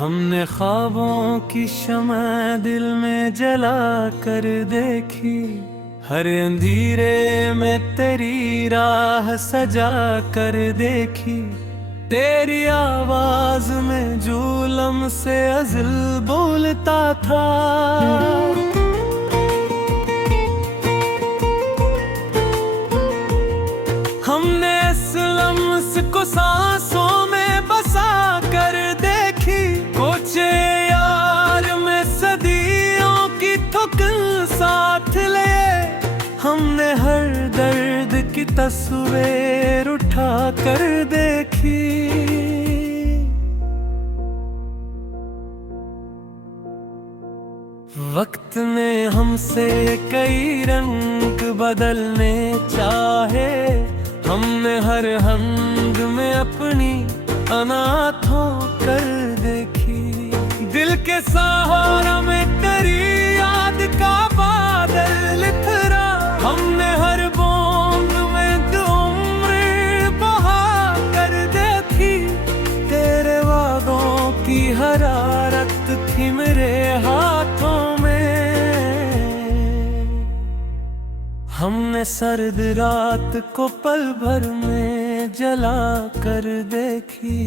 हमने ख्वाबों की शम्अ दिल में जला कर देखी, हर अंधेरे में तेरी राह सजा कर देखी। तेरी आवाज में जुल्म से अज़ल बोलता था, हमने इस लम्स को सांसों में बसा कर देखी। कोचे यार में सदियों की थुकन साथ ले, हमने हर दर्द की तस्वीर उठा कर देखी। वक्त ने हमसे कई रंग बदलने चाहे, हमने हर हंग में अपनी अनाथों कर देखी। दिल के सहारा में तेरी याद का बादल लिथरा, हमने हर बूंद में दो उम्र बहा कर देखी। तेरे वादों की हरारत थी मेरे हाथों में, हमने सर्द रात को पल भर में जला कर देखी।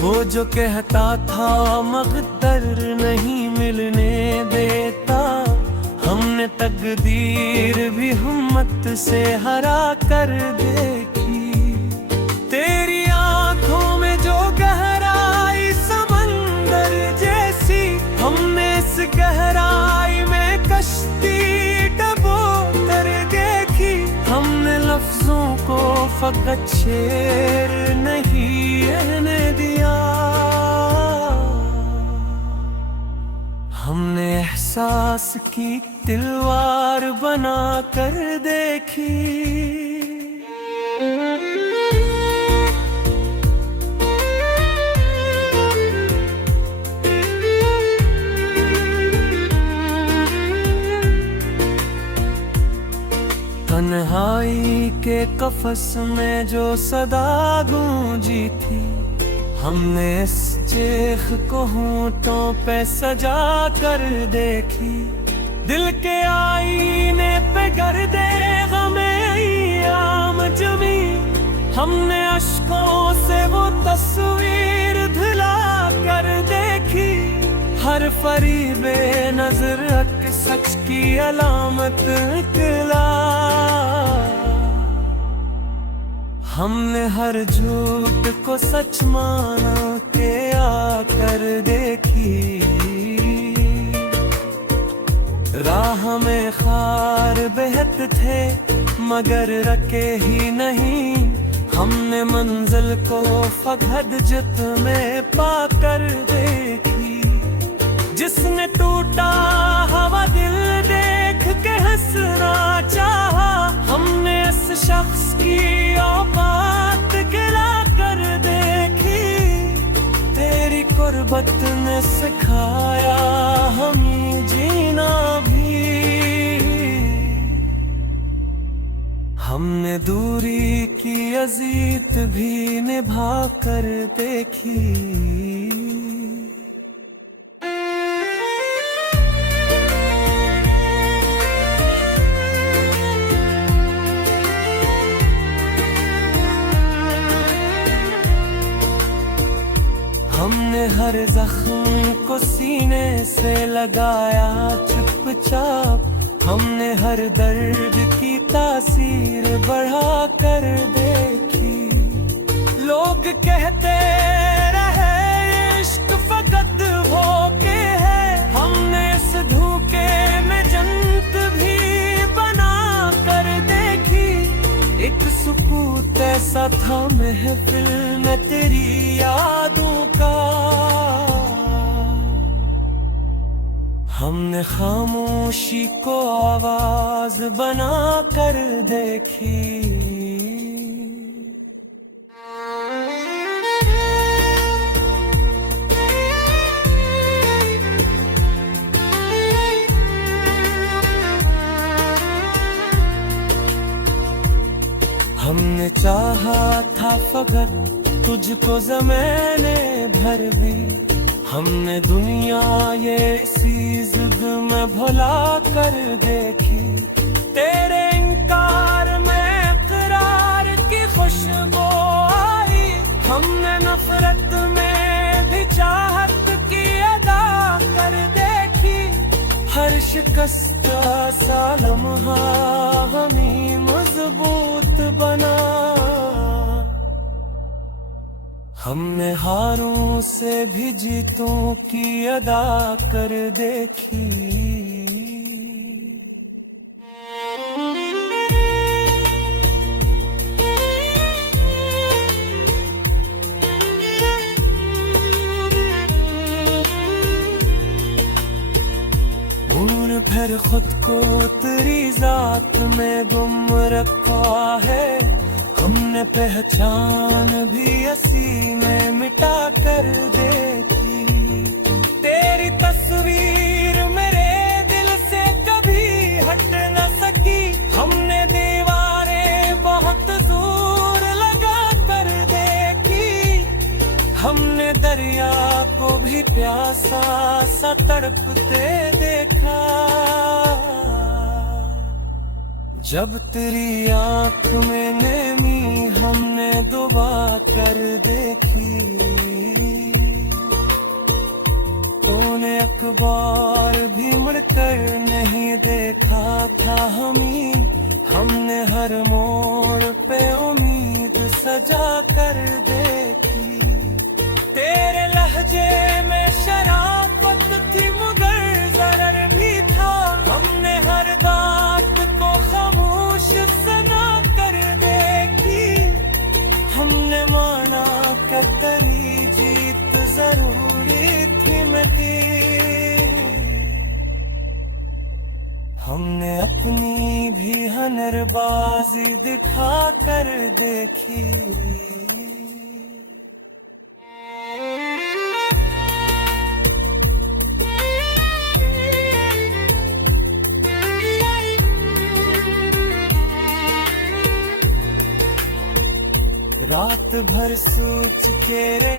वो जो कहता था मकदर नहीं मिलने देता, हमने तकदीर भी हिम्मत से हरा कर देखी। तेरी आंखों में जो गहराई समंदर जैसी, हमने इस गहराई में कश्ती डबो कर देखी। हमने लफ्जों को फकत शेर नहीं कहने दिया, हमने एहसास की तलवार बना कर देखी। तन्हाई के कफस में जो सदा गूंजी थी, हमने इस चीख को होंठों पे सजा कर देखी। दिल के आईने पे गर्दे गमे आम जमी, हमने अश्कों से वो तस्वीर धुला कर देखी। हर फरीबे नजर सच की अलामत निकला, हमने हर झूठ को सच माना के आकर देखी। राह में खार बहत थे मगर रखे ही नहीं, हमने मंजिल को फगद जित में पाकर देखी। जिसने टूटा हवा दिल देख के हंसना चाहा, हमने इस शख्स की औकात गिरा कर देखी। तेरी कुर्बत ने सिखाया हमें जीना भी, हमने दूरी की अजीत भी निभा कर देखी। हमने हर जख्म को सीने से लगाया चुपचाप, हमने हर दर्द की तासीर बढ़ा कर देखी। लोग कहते रहे इश्क फकत वो के है, हमने इस धोखे में जन्नत भी बना कर देखी। एक सुकूत ऐसा था महफिल में तेरी यादों का, हमने खामोशी को आवाज बना कर देखी। फकत तुझको ज़माने भर भी। हमने दुनिया ये इसी जिद में भुला कर देखी। तेरे इनकार में इकरार की खुशबू आई। हमने नफरत में भी चाहत की अदा कर देखी। हर शिकस्त सा लम्हा हमें मजबूत बना। हमने हारों से भी जीतों की अदा कर देखी। फिर खुद को तेरी जात में गुम रखा है। हमने पहचान भी इसी में मिटा कर देखी। तेरी तस्वीर मेरे दिल से कभी हट न सकी। हमने दीवारें बहुत दूर लगा कर देखी। हमने दरिया को भी प्यासा सा तड़पते देखा। जब तेरी आँख में नमी हमने डुबा कर देखी। तूने अखबार भी मुड़कर नहीं देखा था हमें। हमने हर मोड़ पे उम्मीद सजा कर देखी। तेरे लहजे में शराफत थी मगर जरर भी था। हमने हर बात को खामोश सुना कर देखी। हमने माना कि तेरी जीत जरूरी थी मिटी। हमने अपनी भी हनरबाजी दिखा कर देखी। रात भर सोच के रे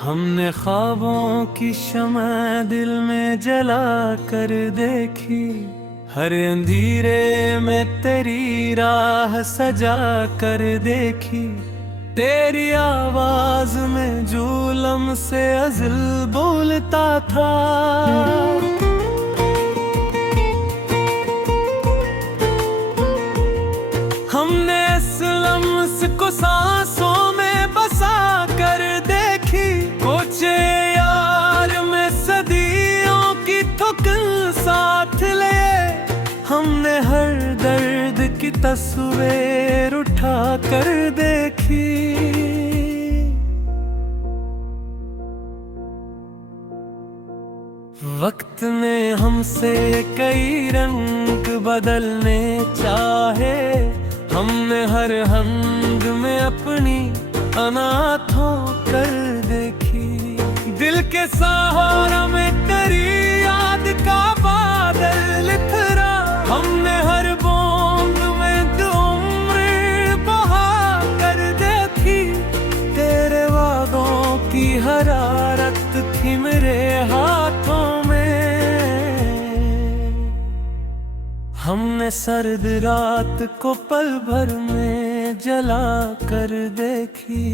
हमने ख्वाबों की शम्अ दिल में जला कर देखी। हर अंधेरे में तेरी राह सजा कर देखी। तेरी आवाज में जुल्म से अज़ल बोलता था। हमने इस लम्स को सांसों में बसा कर देखी। कोचे यार में सदियों की थुकन साथ ले। हमने हर दर्द की तस्वीर उठा कर देखी। वक्त ने हमसे कई रंग बदलने चाहे। हमने हर हंग में अपनी अनाथों कर देखी। दिल के सहारा में तेरी याद का बादल लिखरा। हमने हर बूंद में दो उम्र बहा कर देखी। तेरे वादों की हरारत थी मेरे हाथों में। हमने सर्द रात को पल भर में जला कर देखी।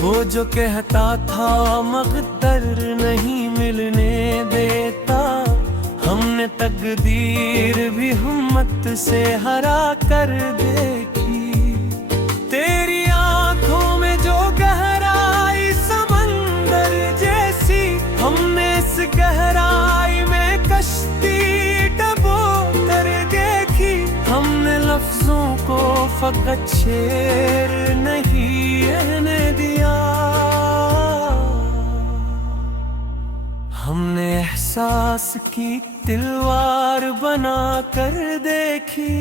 वो जो कहता था मगदर नहीं मिलने देता। हमने तकदीर भी हिम्मत से हरा कर देखी। तेरी आंखों में जो गहराई समंदर जैसी। हमने इस गहराई में कश्ती डबो कर देखी। हमने लफ्जों को फकत शेर नहीं रहने दिया। हमने एहसास की तलवार बना कर देखी।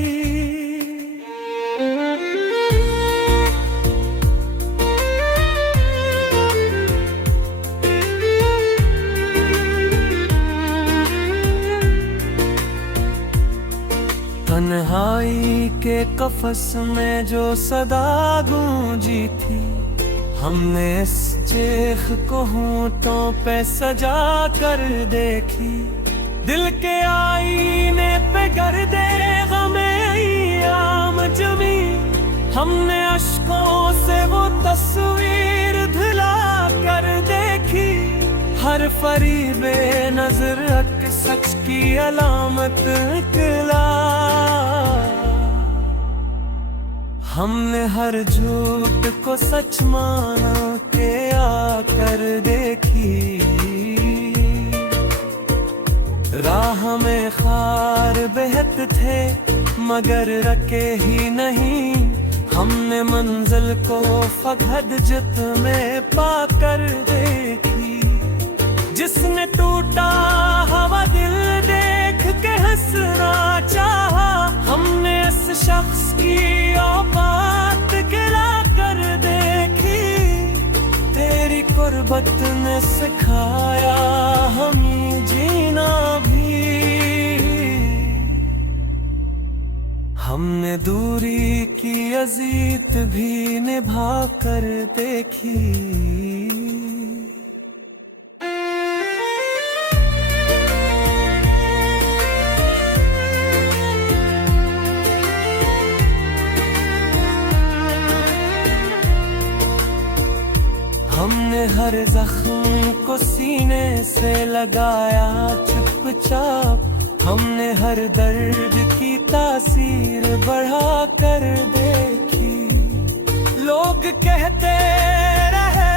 तन्हाई के कफस में जो सदा गूंजी थी, हमने इस चेख को होंठों पे सजा कर देखी। दिल के आईने पे गर्दे गमे अय्याम जमी, हमने अश्कों से वो तस्वीर धुला कर देखी। हर फरीबे नजर सच की अलामत निकला। हमने हर झूठ को सच माना के आकर देखी। राह में खार बहत थे मगर रखे ही नहीं। हमने मंजिल को फगद जुत में पाकर देखी। जिसने टूटा हवा दिल देख के हंसना चाहा, हमने इस शख्स की औकात गिरा कर देखी। तेरी कुर्बत ने सिखाया हमें जीना भी। हमने दूरी की अजीत भी निभा कर देखी। हमने हर जख्म को सीने से लगाया चुपचाप। हमने हर दर्द की तासीर बढ़ा कर देखी। लोग कहते रहे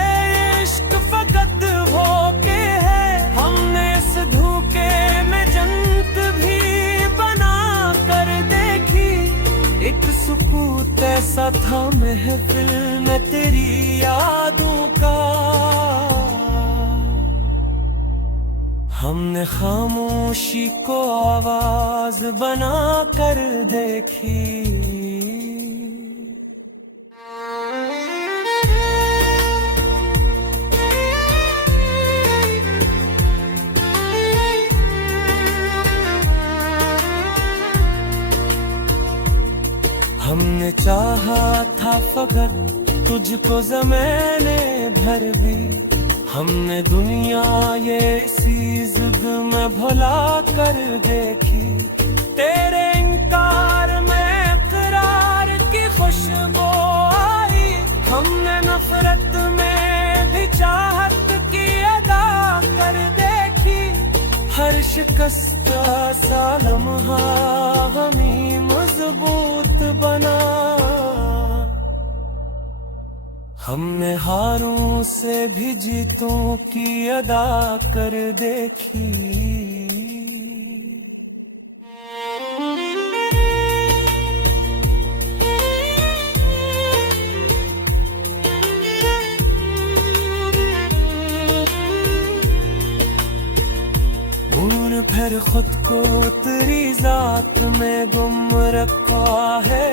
इश्क फकत धोखे है, हमने इस धोखे में जन्नत भी बना कर देखी। एक सुकूत ऐसा था महफिल में तेरी यादों का, हमने खामोशी को आवाज बना कर देखी। हमने चाहा था फकत तुझको ज़माने भर भी। हमने दुनिया ये इसी जिद में भुला कर देखी। तेरे इनकार में इकरार की खुशबू आई। हमने नफरत में भी चाहत की अदा कर देखी। हर शिकस्त सा लम्हा हमें मजबूत बना। हमने हारों से भी जीतों की अदा कर देखी। ढूंढ फिर खुद को तेरी जात में गुम रखा है।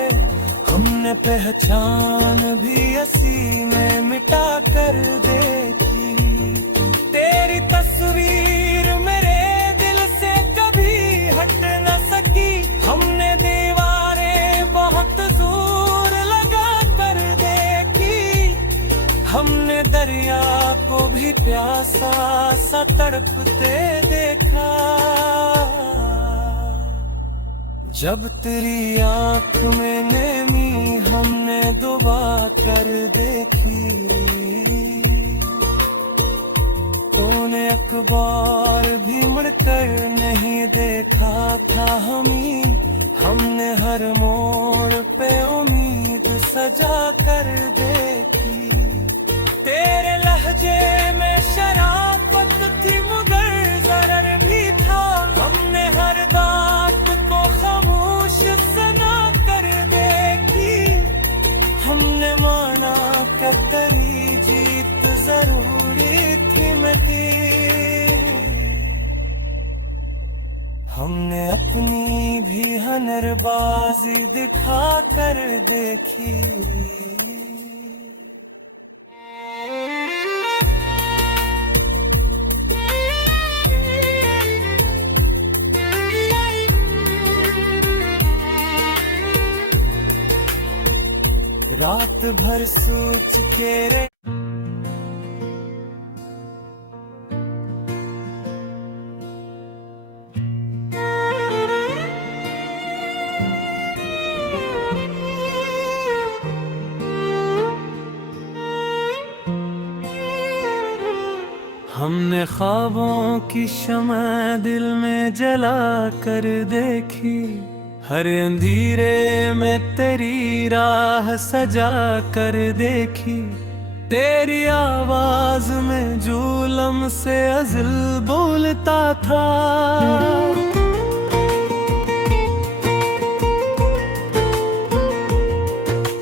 हमने पहचान भी इसी में मिटा कर देखी। तेरी तस्वीर मेरे दिल से कभी हट न सकी। हमने दीवारें बहुत जोर लगा कर देखी। हमने दरिया को भी प्यासा सा तड़पते देखा। जब तेरी आंख में नेमी हमने डुबा कर देखी। तूने अखबार भी मुड़कर नहीं देखा था हमें। हमने हर मोड़ पे उम्मीद सजा कर देखी। तेरे लहजे में शराफत थी मगर जरर भी था। हमने हर बात को खामोश सुना कर देखी। तेरी जीत जरूरी थी मिटी। हमने अपनी भी हनरबाजी दिखा कर देखी। रात भर सोच के रे हमने ख्वाबों की शम्अ दिल में जला कर देखी। हर अंधेरे में तेरी राह सजा कर देखी। तेरी आवाज में जुल्म से अज़ल बोलता था।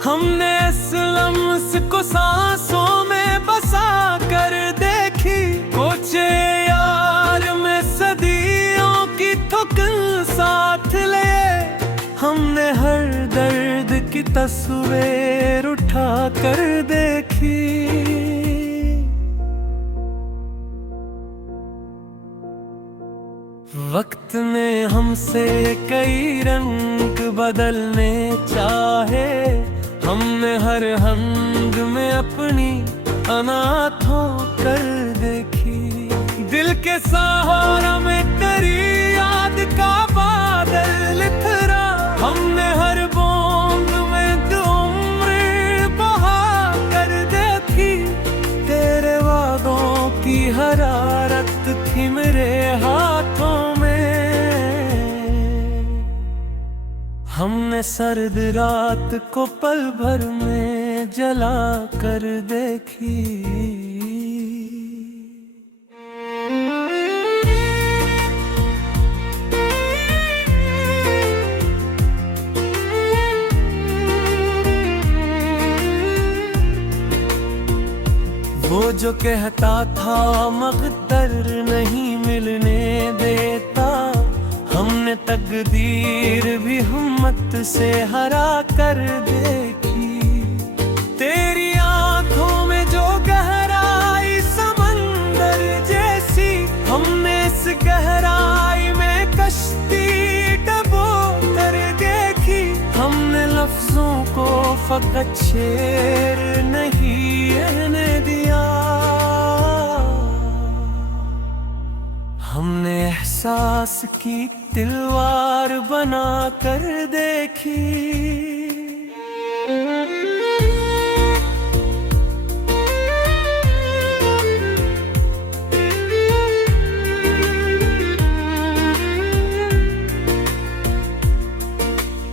हमने इस लम्स को सांसों में बसा कर देखी। कोचे यार में सदियों की थुकन साथ ले। हमने हर दर्द की तस्वीर उठा कर देखी। वक्त ने हमसे कई रंग बदलने चाहे। हमने हर हंग में अपनी अनाथों कर देखी। दिल के सहारा में तेरी याद का बादल लिथरा। हमने हर बूंद में दो उम्र बहा कर देखी। तेरे वादों की हरारत थी मेरे हाथों में। हमने सर्द रात को पल भर में जला कर देखी। वो जो कहता था मकदर नहीं मिलने देता। हमने तकदीर भी हिम्मत से हरा कर देखी। तेरी आंखों में जो गहराई समंदर जैसी। हमने इस गहराई में कश्ती डबो कर देखी। हमने लफ्जों को फकत शेर नहीं कहने दिया। हमने एहसास की तलवार बना कर देखी।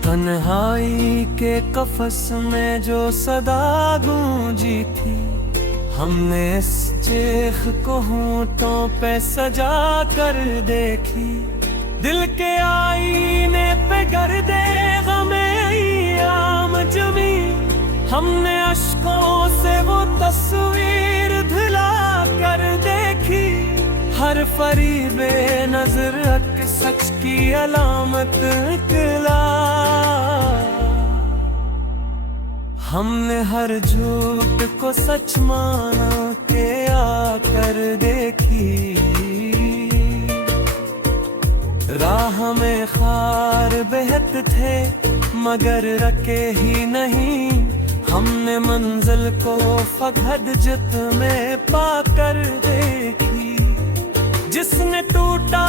तन्हाई के कफस में जो सदा गूंजी थी। हमने इस चीख को होंठों पे सजा कर देखी। दिल के आईने पे गर्दे गमे आम जमी। हमने अश्कों से वो तस्वीर धुला कर देखी। हर फरीबे नजर सच की अलामत निकला। हमने हर झूठ को सच माना के आकर देखी। राह में खार बहत थे मगर रखे ही नहीं। हमने मंजिल को फगद जित में पाकर देखी। जिसने टूटा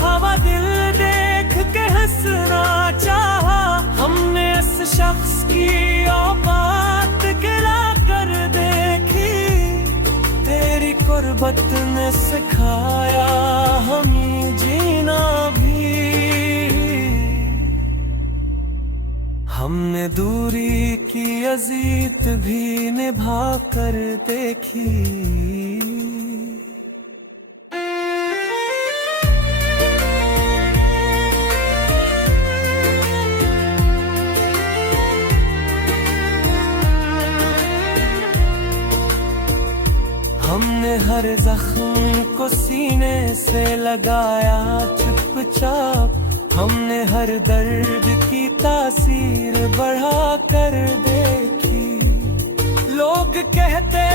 हवा दिल देख के हंसना चाहा। हमने इस शख्स की औकात गिरा कर देखी। तेरी कुर्बत ने सिखाया हमें जीना भी। हमने दूरी की अजीत भी निभा कर देखी। हमने हर जख्म को सीने से लगाया चुपचाप, हमने हर दर्द की तासीर बढ़ा कर देखी। लोग कहते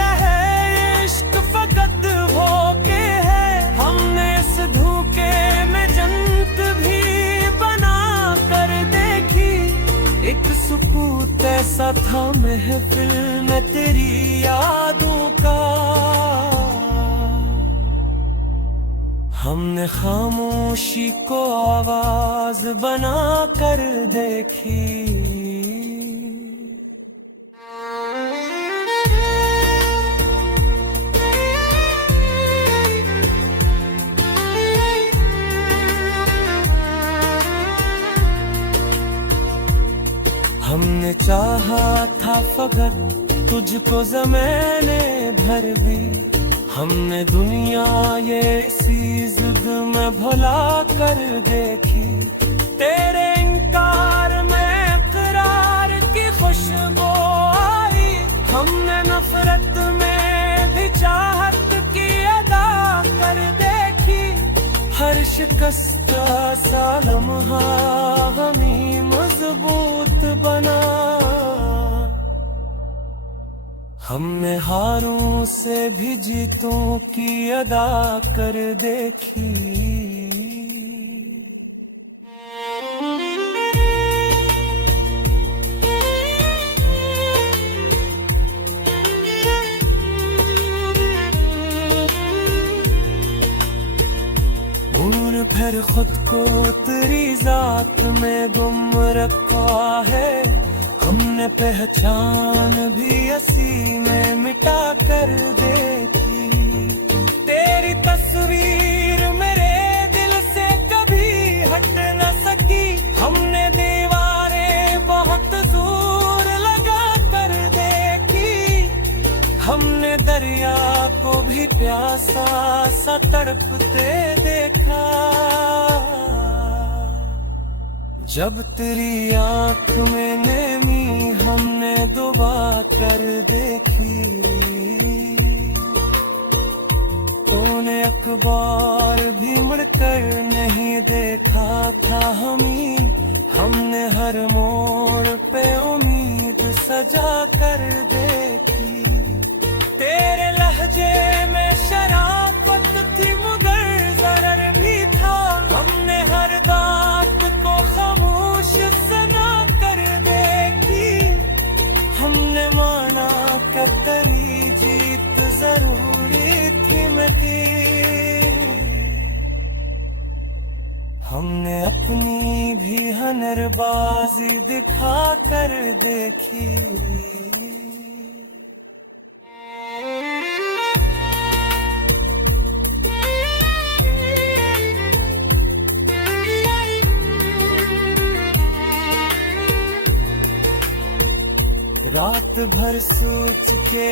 रहे इश्क फकत भोके है, हमने इस धोखे में जन्नत भी बना कर देखी। एक सुकूत ऐसा था महफिल में तेरी यादों का, हमने खामोशी को आवाज बना कर देखी। हमने चाहा था फकत तुझको ज़माने भर भी, हमने दुनिया ये इसी जिद में भुला कर देखी। तेरे इनकार में इकरार की खुशबू आई, हमने नफरत में भी चाहत की अदा कर देखी। हर शिकस्त सा लम्हा हमें मजबूत बना, हमने हारों से भी जीतों की अदा कर देखी। फिर खुद को तेरी जात में गुम रखा है, हमने पहचान भी हंसी में मिटा कर देखी। तेरी तस्वीर मेरे दिल से कभी हट न सकी, हमने दीवारें बहुत दूर लगा कर देखी। हमने दरिया को भी प्यासा सा तड़पते देखा, जब तेरी आंख में नमी हमने डुबा कर देखी। तूने अखबार भी मुड़कर नहीं देखा था हमें, हमने हर मोड़ पे उम्मीद सजा कर देखी। तेरे लहजे में शराफत थी मगर जरर भी था, हमने हर बात को खामोश सुना कर देखी। हमने माना कि तेरी जीत जरूरी थी मिटी, हमने अपनी भी हनरबाजी दिखा कर देखी। रात भर सोच के